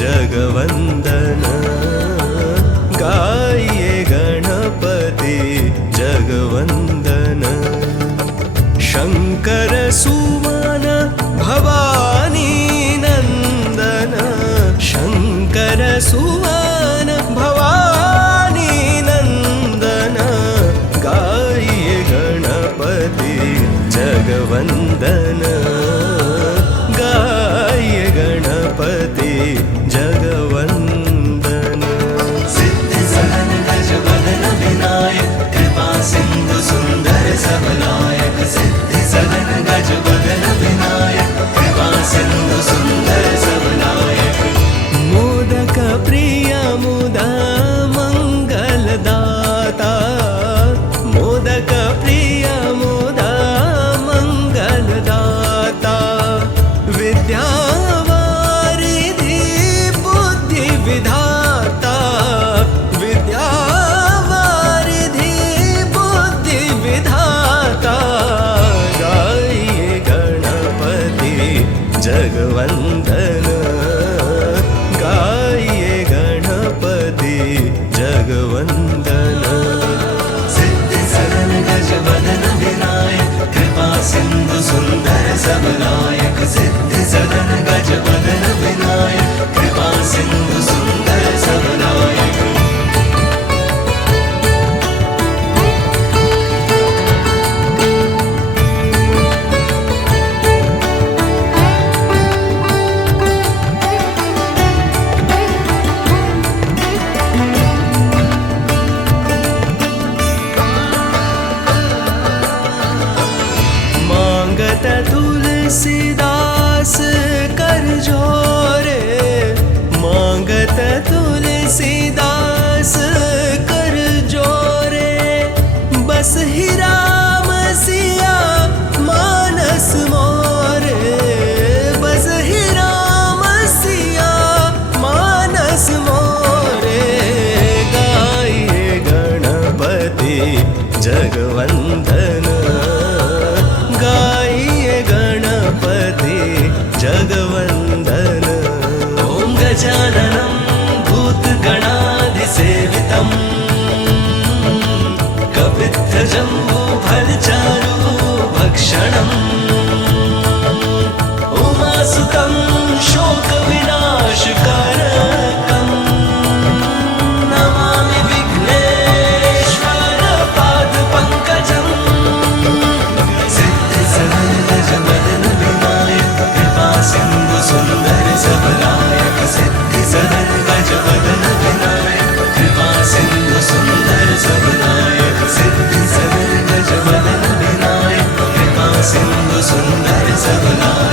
जगवंदन गाइए गणपति जगवंदन शंकर सुमन भवानी नंदन शंकर सुमन भवानी नंदन गाइए गणपति जगवंदन गाइए गणपति जगवंदन सिद्धि सदन गज बदन विनायक कृपा सिंधु सुंदर सबलायक सिद्धि सदन गज बदन विनायक कृपा सिंधु सुंदर सबलायक मोदक प्रिय मुदा मंगलदाता मोदक प्रिय मुदा मंगलदाता विद्या विधाता विद्यावारिधि बुद्धि विधाता गाइए गणपति जगवंदन गाइए गणपति जगवंदन सिद्धि सदन गज बदन विनायक कृपा सिंधु सुंदर सबलायक सिद्धि सदन गज बदन विनायक कृपा सिंधु सुंदर सबलायक मांगत तुलसीदास कर जोरे मांगत तुलसीदास कर जोरे बस ही राम सिया मानस मोरे बस ही राम सिया मानस मोरे गाइए गणपति जगवंदन गाइए गणपति जगवंदन ओम गजाननं भूतगणाधिसेवितं कपित्थजम्बूफलचारुभक्षणम् उमासुतं शोकविनाशकारकम् नमामि विघ्नेश्वर पादपङ्कजम् सिद्धि सदन गज बदन विनायक कृपा सिंधु सुंदर सबलायक सिद्धि सदन गज बदन विनायक कृपा सिंधु सुंदर सबलायक सिद्धि सदन गज बदन विनायक कृपा सिंधु सुंदर सबलायक